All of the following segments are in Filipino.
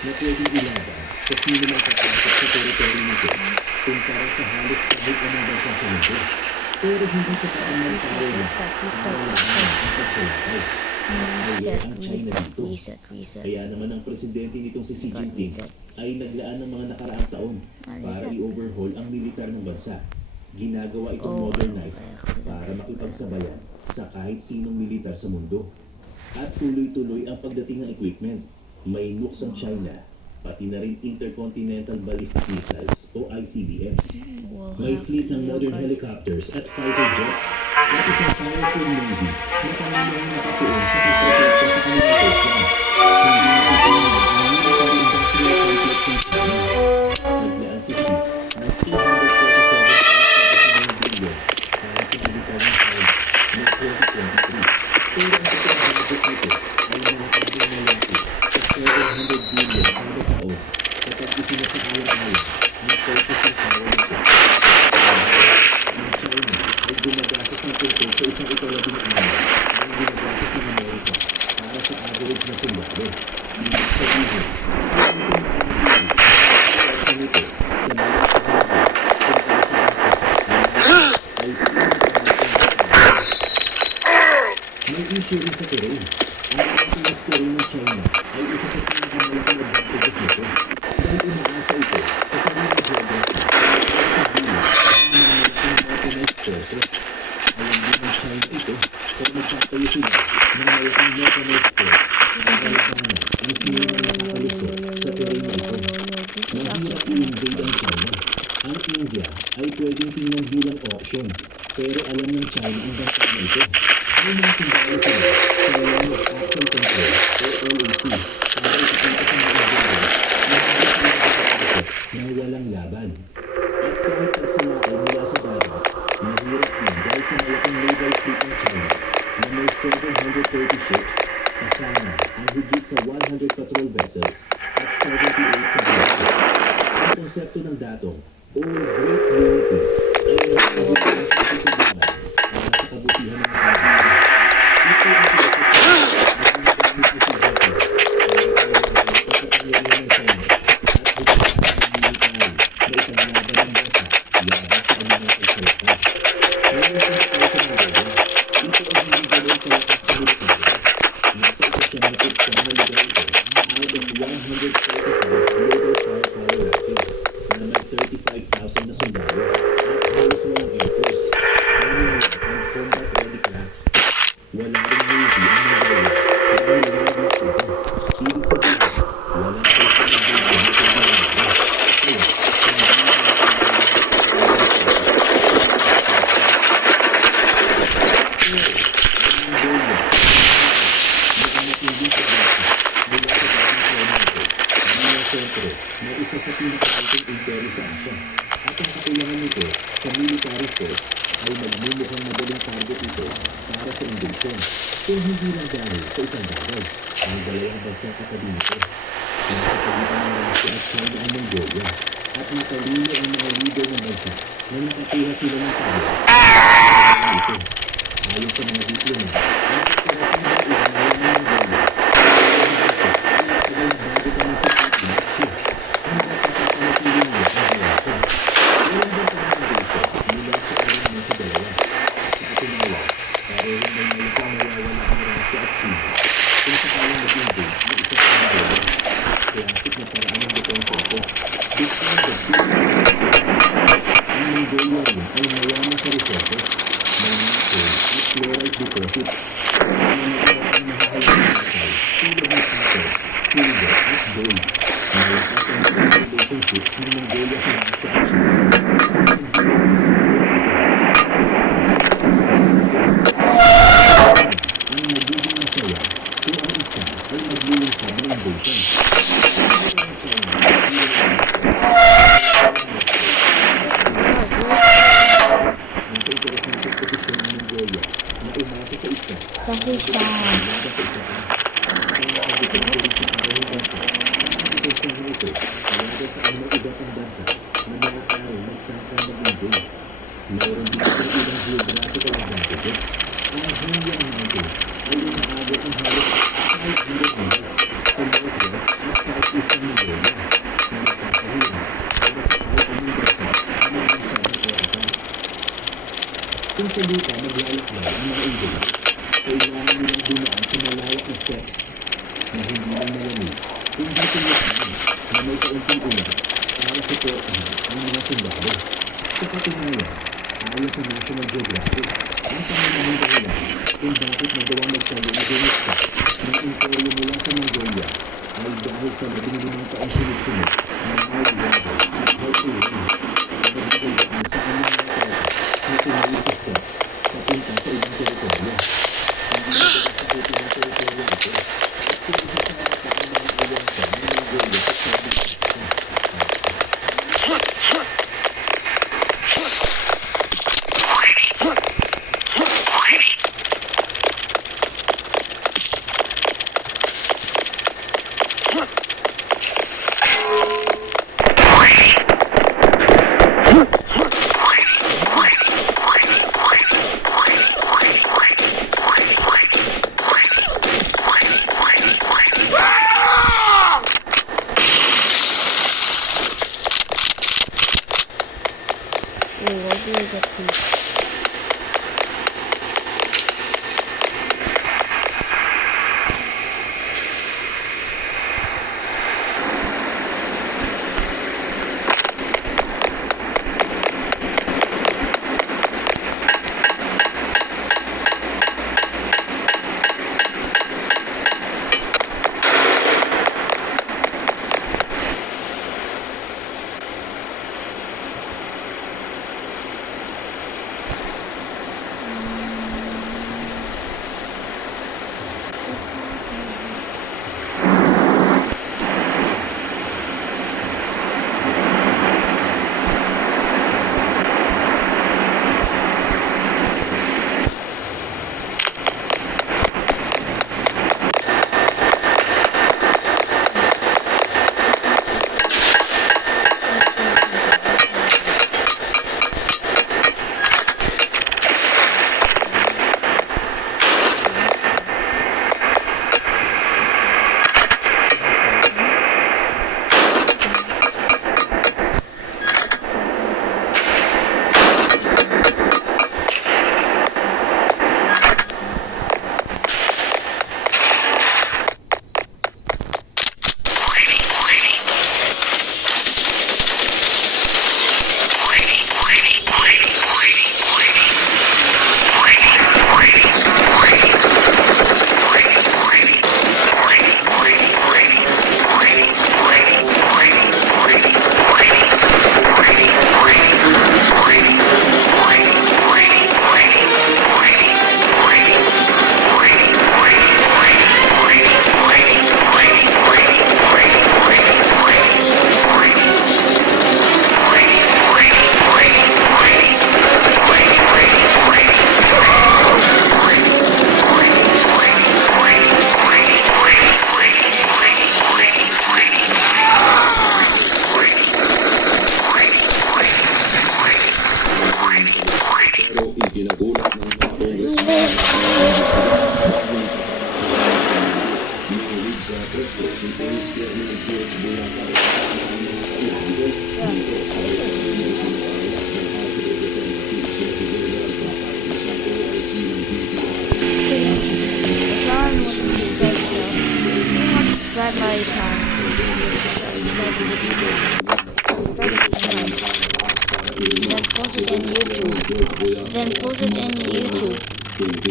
na pwedeng ilaban sa sino mang papasok sa teritoryo nito kumpara sa halos kahit anong bansa sa mundo. Pero hindi sa kaamang tao na kailangan ang pagsalakay. Reset. Kaya naman ang presidente nitong si Xi Jinping ay naglaan ng mga nakaraang taon para i-overhaul ang militar ng bansa. Ginagawa itong modernize para makipagsabayan sa kahit sinong militar sa mundo. At tuloy-tuloy ang pagdating ng equipment. May nukes ang China, pati na rin Intercontinental Ballistic Missiles o ICBMs. May fleet ng modern helicopters at fighter jets at isang powerful navy na panginoong nakatuon sa pagprotekta sa kanilang coastline. Hindi nakikinig ang military industrial complex ng China. Naglaan si Xi ng $247.7 billion para sa militar ng China noong 2023. Pero ang totoong budget nito ay nanataging malapit sa $700 billion kada taon kapag isinasaalang-alang ang purchasing power nito. Ang China ay gumagastos ng tungkol sa isang ika-16 ang ginagastos ng Amerika para sa average na sundalo. Ibig sabihin, ang ito nakakabili sa nito sa mga kahalaga kumpara sa bansa ay may issue rin sa terrain. Ang Anti-Mass terrain ng China ay isa sa pinakamalaking advantages nito dahil umaasa ito sa sariling geography at pagkakabili ang mga malaking mechanized forces. Alam din ng China ito kaya nagtatayo sila ng malaking mechanized force sa kalakanan ang sinunang nakakalusot sa terrain na ito. Mahirap i-invade ang China. Ang India ay pwedeng tingnan bilang option pero alam ng China ang bansa na ito. May mga sundalo sila sa Line of Action Control o LAC para ipakita sa mga Indians na hindi sila nakakapasok ng walang laban. At kahit pagsalakay mula sa dagat, mahirap din dahil sa malaking naval fleet ng China na may 730 ships kasama ang higit sa 100 patrol vessels at 78 submarines. Ang konsepto ng datong o Great Unity ay nakahuli ang pagtutulungan para sa kabutihan ng mga ito ang filosofya na ginagamit ni si Japan para pagkapangyarihan ng China at higit ang military na ipaglaban ng bansa laban sa kanilang pagsalakay. Ngayon sa tayo sa Mongolia, ito ang hindi ganoon kalakas sa military. Nasa ika-7 na lugar ito out of 145 global firepower ranking na may 35,000 na sundalo at halos walang air force. Ano ang combat-ready craft? Wala ring navy ang Mongolia dahil walang block ito. Ibig sabihin, walang coastal invasion na kailangan ito. Kaya, sentro na isa sa pinakalaking imperyo sa Asia at ang kakulangan nito sa military force ay magmumukhang madaling target ito para sa invasion. Kung hindi lang dahil sa isang bagay, ang dalawang bansang katabi nito. Nasa pagitan ng Russia at China ang Mongolia at matalino ang mga leader ng bansa na nakakuha sila ng power ito. Ayon sa mga diplomat, ang operatiba ihanay ng Mongolia sa sisya. Sa sa lupa maglalakbay ang mga invaders, kailangan nilang dumaan sa malawak na steps na hindi lang malamig, kundi tulutan na may kaunting ulan para suportahan ang mga sundalo. Sa katunayan, ayon sa National Geographic, ang pangunahing dahilan kung bakit nagawang magtayo na dinista ng imperyo mula sa Mongolia ay dahil sa 15 taong sunod-sunod na hard weather at harsh rains na nagdadaan sa kanilang mga tropa na tumayo sa steps papunta sa ibang teritoryo. Hindi na pinasakutin ng teritoryo ito at kung isasama pa ang mga aliansa ng Mongolia sa Southeast Asia. Wait, what do I get to? Drive my car. Then post it in YouTube. Then post it in YouTube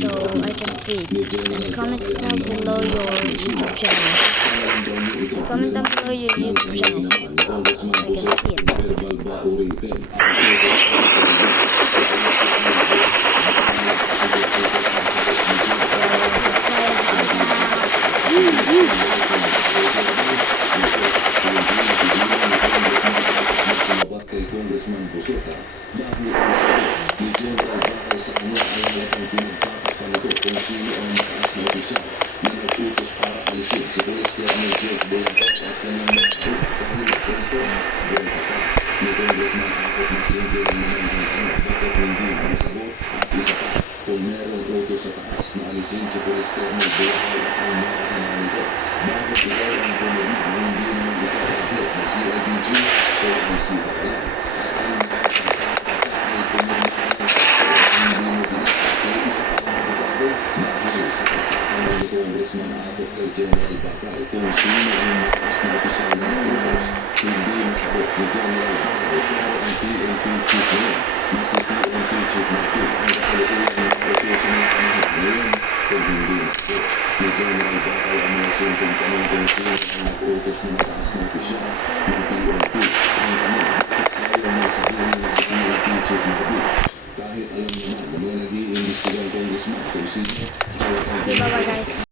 so I can see. And comment down below your YouTube channel. Comment down below your YouTube channel so I can see kay Congressman Busuta dahil ang sabi ni General Bakay sa kanya ay walang pinagtatakpan ito kung sino ang mataas na opisyal na nag-utos para alisin si Police Colonel George Boyacot at kanyang mga group dahil Preston Boyacot ni Congressman Akot na simple lang naman ang tanong bakit hindi masagot at isa pa kung merong utos sa taas na alisin si Police Colonel Boyacot at ang mga kasama nito bakit ikaw ang pumirma na hindi naman ikaw ang ng CIDG o ang CIDG at ang mga ay pumirma hindi mo Congressman Abbott kay General Bakay kung sino ang mataas na opisyal na utos. Hindi masagot ni General Bakay pero ang PNP Chief ngayon na si PNP Chief Martin ang kasalukuyan ng utos na kanilang ngayon kung hindi masagot ni General Bakay ang mga simpleng tanong kung sino ang nag-utos na mataas na opisyal ng PNP. Ang tanong, bakit ayaw niya sabihin na si PNP Chief Martin? Kahit alam naman na mga nag-iimbestigang congressman kung sino ang Okay, bye-bye guys.